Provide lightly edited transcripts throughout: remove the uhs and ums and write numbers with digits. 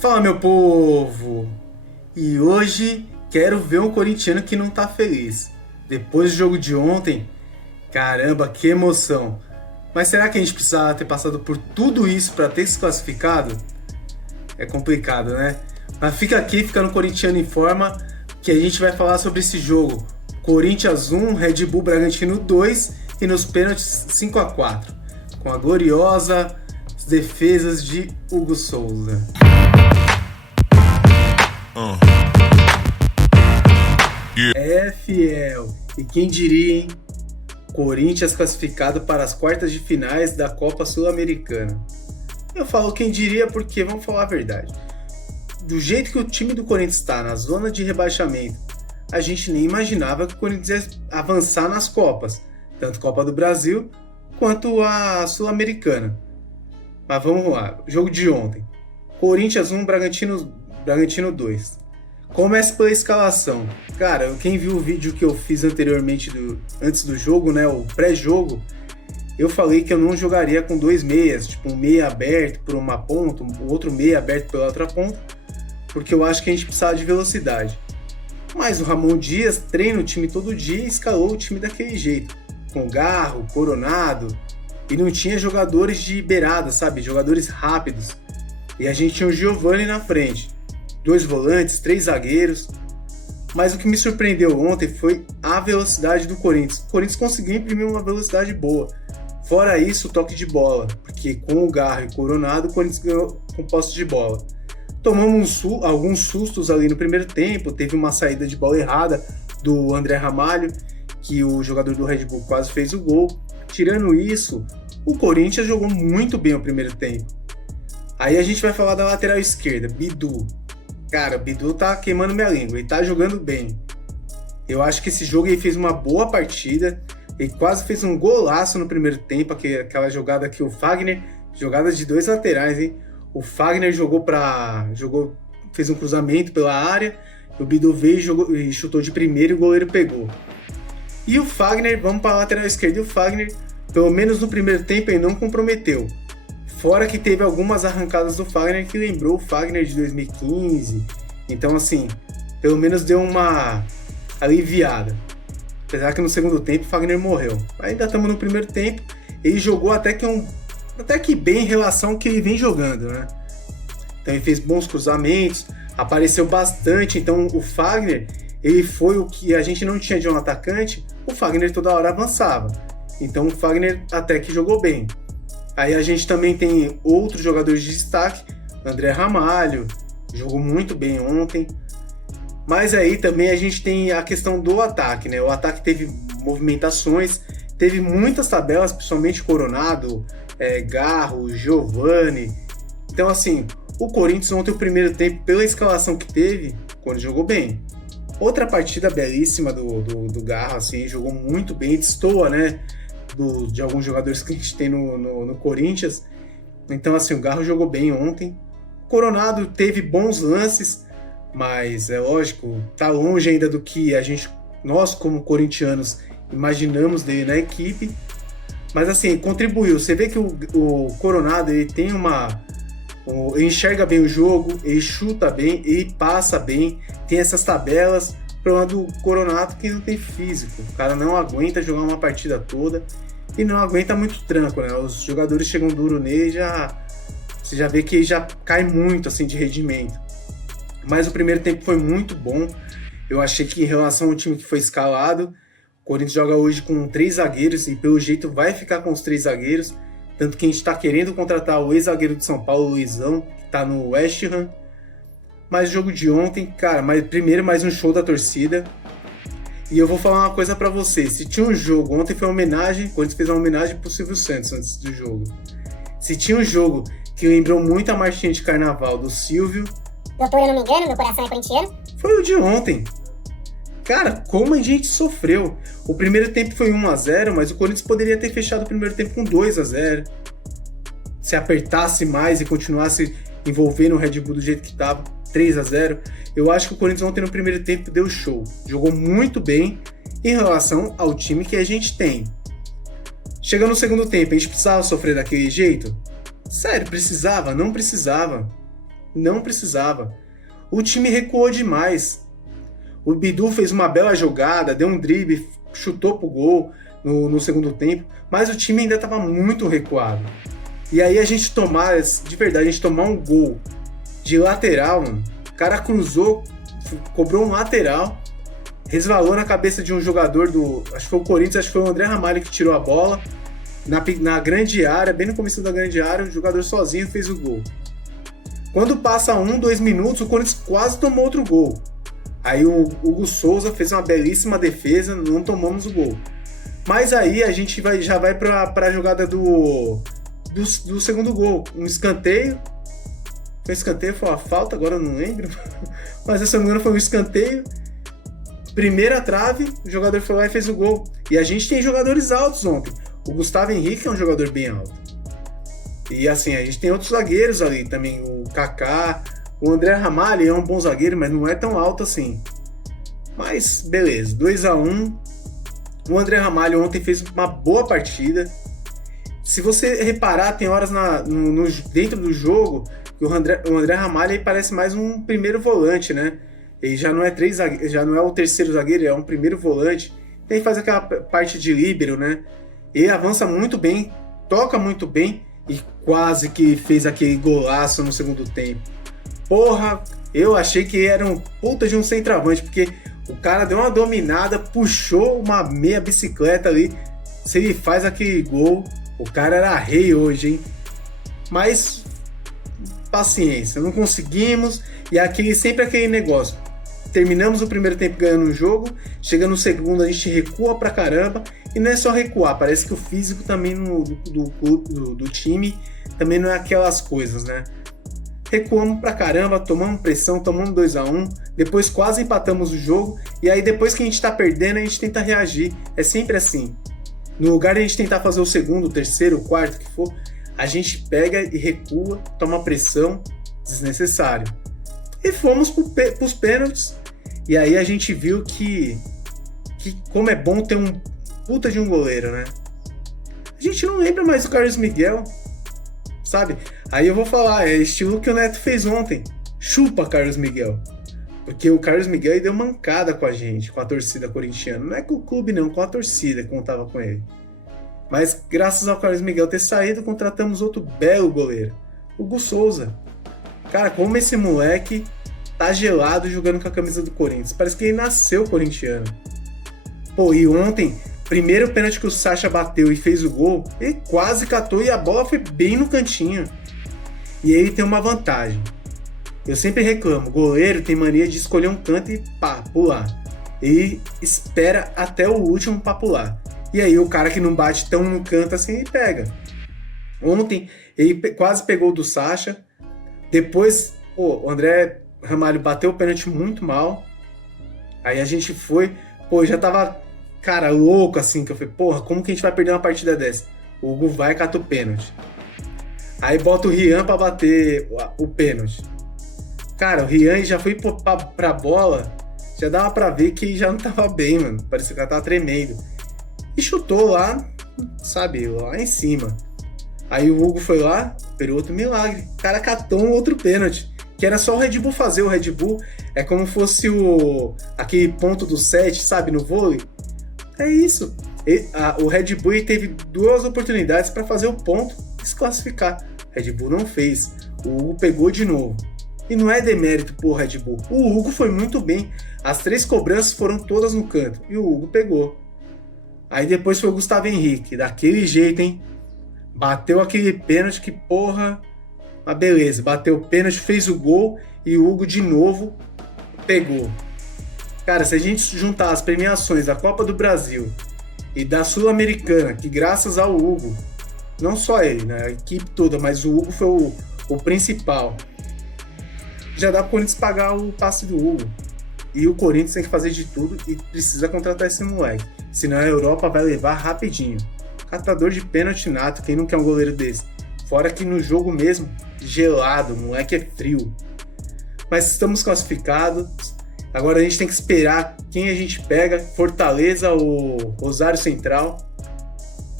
Fala, meu povo! E hoje quero ver um corintiano que não tá feliz. Depois do jogo de ontem, caramba, que emoção! Mas será que a gente precisava ter passado por tudo isso para ter se classificado? É complicado, né? Mas fica aqui, fica no Corintiano em Forma, que a gente vai falar sobre esse jogo. Corinthians 1, Red Bull Bragantino 2 e nos pênaltis 5-4, com a gloriosa defesas de Hugo Souza. É fiel. E quem diria, hein? Corinthians classificado para as quartas de finais da Copa Sul-Americana. Eu falo quem diria porque, vamos falar a verdade, do jeito que o time do Corinthians está na zona de rebaixamento, a gente nem imaginava que o Corinthians ia avançar nas Copas, tanto Copa do Brasil quanto a Sul-Americana. Mas vamos lá, jogo de ontem. Corinthians 1, Bragantino 2. Começa pela escalação. Cara, quem viu o vídeo que eu fiz anteriormente, antes do jogo, né, o pré-jogo, eu falei que eu não jogaria com dois meias, tipo um meia aberto por uma ponta, o outro meia aberto pela outra ponta, porque eu acho que a gente precisava de velocidade. Mas o Ramon Dias treina o time todo dia e escalou o time daquele jeito, com Garro, Coronado, e não tinha jogadores de beirada, sabe, jogadores rápidos. E a gente tinha o Giovani na frente, 2 volantes, 3 zagueiros. Mas o que me surpreendeu ontem foi a velocidade do Corinthians. O Corinthians conseguiu imprimir uma velocidade boa. Fora isso, o toque de bola, porque com o Garro e Coronado, o Corinthians ganhou com posse de bola. Tomamos alguns sustos ali no primeiro tempo, teve uma saída de bola errada do André Ramalho, que o jogador do Red Bull quase fez o gol. Tirando isso, o Corinthians jogou muito bem o primeiro tempo. Aí a gente vai falar da lateral esquerda, Bidu. Cara, o Bidu tá queimando minha língua, ele tá jogando bem. Eu acho que esse jogo ele fez uma boa partida, ele quase fez um golaço no primeiro tempo, aquela jogada que o Fagner, jogada de 2 laterais, hein? O Fagner fez um cruzamento pela área, o Bidu veio e chutou de primeiro e o goleiro pegou. E o Fagner, vamos para a lateral esquerda, e o Fagner, pelo menos no primeiro tempo, ele não comprometeu. Fora que teve algumas arrancadas do Fagner que lembrou o Fagner de 2015. Então, assim, pelo menos deu uma aliviada. Apesar que no segundo tempo o Fagner morreu. Ainda estamos no primeiro tempo. Ele jogou até que bem em relação ao que ele vem jogando, né? Então ele fez bons cruzamentos, apareceu bastante. Então o Fagner, ele foi o que a gente não tinha de um atacante. O Fagner toda hora avançava. Então o Fagner até que jogou bem. Aí a gente também tem outros jogadores de destaque, André Ramalho, jogou muito bem ontem. Mas aí também a gente tem a questão do ataque, né? O ataque teve movimentações, teve muitas tabelas, principalmente Coronado, Garro, Giovani. Então assim, o Corinthians ontem, o primeiro tempo, pela escalação que teve, quando jogou bem. Outra partida belíssima do Garro, assim, jogou muito bem, destoa, né? De alguns jogadores que a gente tem no Corinthians. Então assim, o Garro jogou bem ontem. O Coronado teve bons lances, mas é lógico, tá longe ainda do que nós como corintianos imaginamos dele na equipe. Mas assim, contribuiu. Você vê que o Coronado, ele tem ele enxerga bem o jogo, ele chuta bem, ele passa bem, tem essas tabelas. O problema do Coronado que não tem físico. O cara não aguenta jogar uma partida toda e não aguenta muito tranco, né? Os jogadores chegam duro nele, você já vê que ele já cai muito assim de rendimento. Mas o primeiro tempo foi muito bom. Eu achei que em relação ao time que foi escalado, o Corinthians joga hoje com 3 zagueiros e pelo jeito vai ficar com os 3 zagueiros. Tanto que a gente está querendo contratar o ex-zagueiro de São Paulo, o Luizão, que está no West Ham. Mas o jogo de ontem, cara, primeiro mais um show da torcida. E eu vou falar uma coisa pra vocês. Se tinha um jogo, ontem foi uma homenagem, o Corinthians fez uma homenagem pro Silvio Santos antes do jogo. Se tinha um jogo que lembrou muito a marchinha de carnaval do Silvio... Doutor, eu não me engano, meu coração é corintiano. Foi o de ontem. Cara, como a gente sofreu. O primeiro tempo foi 1-0, mas o Corinthians poderia ter fechado o primeiro tempo com 2-0. Se apertasse mais e continuasse envolvendo o Red Bull do jeito que estava, 3-0. Eu acho que o Corinthians ontem no primeiro tempo deu show. Jogou muito bem em relação ao time que a gente tem. Chegando no segundo tempo, a gente precisava sofrer daquele jeito? Sério, precisava? Não precisava. Não precisava. O time recuou demais. O Bidu fez uma bela jogada, deu um drible, chutou pro gol no segundo tempo, mas o time ainda estava muito recuado. E aí a gente tomar um gol de lateral, mano. O cara cruzou, cobrou um lateral, resvalou na cabeça de um jogador acho que foi o Corinthians, acho que foi o André Ramalho que tirou a bola, na grande área, bem no começo da grande área, o jogador sozinho fez o gol. Quando passa 2 minutos, o Corinthians quase tomou outro gol. Aí o Hugo Souza fez uma belíssima defesa, não tomamos o gol. Mas aí a gente já vai para a jogada do segundo gol. Um escanteio. Foi um escanteio, foi uma falta, agora eu não lembro. Mas se não me engano foi um escanteio. Primeira trave, o jogador foi lá e fez o gol. E a gente tem jogadores altos ontem. O Gustavo Henrique é um jogador bem alto. E assim, a gente tem outros zagueiros ali também. O Kaká, o André Ramalho é um bom zagueiro, mas não é tão alto assim. Mas beleza, 2-1. O André Ramalho ontem fez uma boa partida. Se você reparar, tem horas dentro do jogo que o André Ramalho aí parece mais um primeiro volante, né? Ele já não é o terceiro zagueiro, é um primeiro volante. Ele faz aquela parte de líbero, né? Ele avança muito bem, toca muito bem e quase que fez aquele golaço no segundo tempo. Porra, eu achei que era um puta de um centroavante, porque o cara deu uma dominada, puxou uma meia bicicleta ali. Se ele faz aquele gol, o cara era rei hoje, hein? Mas, paciência, não conseguimos. E sempre aquele negócio. Terminamos o primeiro tempo ganhando o jogo, chega no segundo a gente recua pra caramba. E não é só recuar, parece que o físico também do time também não é aquelas coisas, né? Recuamos pra caramba, tomamos pressão, tomamos 2-1, depois quase empatamos o jogo, e aí depois que a gente tá perdendo, a gente tenta reagir. É sempre assim. No lugar de a gente tentar fazer o segundo, o terceiro, o quarto, o que for, a gente pega e recua, toma pressão, desnecessário. E fomos pros pênaltis, e aí a gente viu que como é bom ter um puta de um goleiro, né? A gente não lembra mais do Carlos Miguel, sabe? Aí eu vou falar, é estilo que o Neto fez ontem. Chupa Carlos Miguel. Porque o Carlos Miguel deu mancada com a gente, com a torcida corintiana. Não é com o clube não, com a torcida que contava com ele. Mas graças ao Carlos Miguel ter saído, contratamos outro belo goleiro, o Hugo Souza. Cara, como esse moleque tá gelado jogando com a camisa do Corinthians. Parece que ele nasceu corintiano. Pô, e ontem, primeiro pênalti que o Sacha bateu e fez o gol, ele quase catou e a bola foi bem no cantinho. E ele tem uma vantagem. Eu sempre reclamo, o goleiro tem mania de escolher um canto e pá, pular. Ele espera até o último pra pular. E aí o cara que não bate tão no canto assim, ele pega. Ontem, ele quase pegou o do Sacha. Depois, o André Ramalho bateu o pênalti muito mal. Aí a gente foi, já tava, cara, louco assim, que eu falei, porra, como que a gente vai perder uma partida dessa? O Hugo vai e cata o pênalti. Aí bota o Rian pra bater o pênalti. Cara, o Rian já foi pra bola, já dava pra ver que já não tava bem, mano. Parecia que ela tava tremendo. E chutou lá, sabe, lá em cima. Aí o Hugo foi lá, perdeu outro milagre. O cara catou um outro pênalti, que era só o Red Bull fazer. O Red Bull é como fosse aquele ponto do 7, sabe, no vôlei. É isso. O Red Bull teve 2 oportunidades para fazer o ponto e se classificar. O Red Bull não fez. O Hugo pegou de novo. E não é demérito por Red Bull. O Hugo foi muito bem. As 3 cobranças foram todas no canto. E o Hugo pegou. Aí depois foi o Gustavo Henrique. Daquele jeito, hein? Bateu aquele pênalti que, porra... Mas beleza. Bateu o pênalti, fez o gol. E o Hugo de novo pegou. Cara, se a gente juntar as premiações da Copa do Brasil e da Sul-Americana, que graças ao Hugo, não só ele, né? A equipe toda, mas o Hugo foi o principal. Já dá pro Corinthians pagar o passe do Hugo. E o Corinthians tem que fazer de tudo e precisa contratar esse moleque. Senão a Europa vai levar rapidinho. Catador de pênalti nato, quem não quer um goleiro desse? Fora que no jogo mesmo, gelado, o moleque é frio. Mas estamos classificados. Agora a gente tem que esperar quem a gente pega. Fortaleza ou Rosário Central.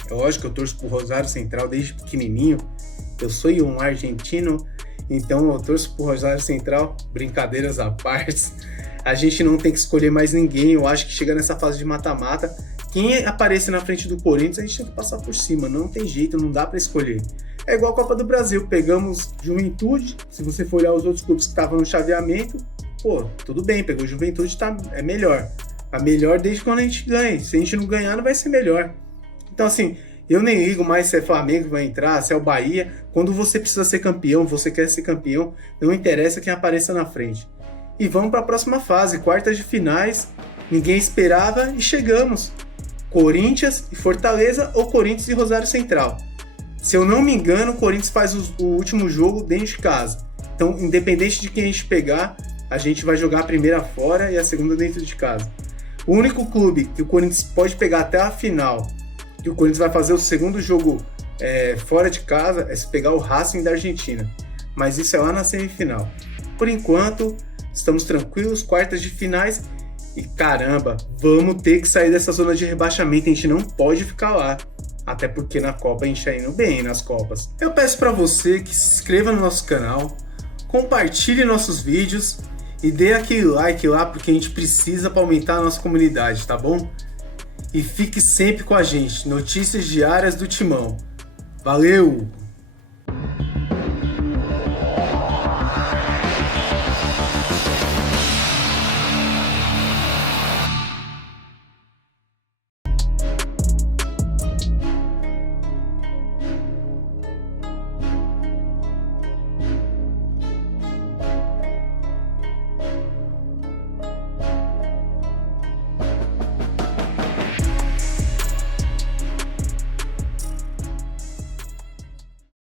É lógico que eu torço pro Rosário Central desde pequenininho. Eu sou um argentino Então eu torço pro Rosário Central, brincadeiras à parte. A gente não tem que escolher mais ninguém. Eu acho que chega nessa fase de mata-mata, quem aparecer na frente do Corinthians, a gente tem que passar por cima. Não tem jeito, não dá para escolher. É igual a Copa do Brasil. Pegamos Juventude. Se você for olhar os outros clubes que estavam no chaveamento, pô, tudo bem, pegou Juventude, é melhor. A melhor desde quando a gente ganha. Se a gente não ganhar, não vai ser melhor. Então, assim, eu nem ligo mais se é Flamengo que vai entrar, se é o Bahia. Quando você precisa ser campeão, você quer ser campeão, não interessa quem apareça na frente. E vamos para a próxima fase, quartas de finais. Ninguém esperava e chegamos. Corinthians e Fortaleza ou Corinthians e Rosário Central. Se eu não me engano, o Corinthians faz o último jogo dentro de casa. Então, independente de quem a gente pegar, a gente vai jogar a primeira fora e a segunda dentro de casa. O único clube que o Corinthians pode pegar até a final, que o Corinthians vai fazer o segundo jogo fora de casa, é se pegar o Racing da Argentina. Mas isso é lá na semifinal. Por enquanto, estamos tranquilos, quartas de finais. E caramba, vamos ter que sair dessa zona de rebaixamento, a gente não pode ficar lá. Até porque na Copa a gente está indo bem nas Copas. Eu peço para você que se inscreva no nosso canal, compartilhe nossos vídeos e dê aquele like lá, porque a gente precisa para aumentar a nossa comunidade, tá bom? E fique sempre com a gente, notícias diárias do Timão. Valeu!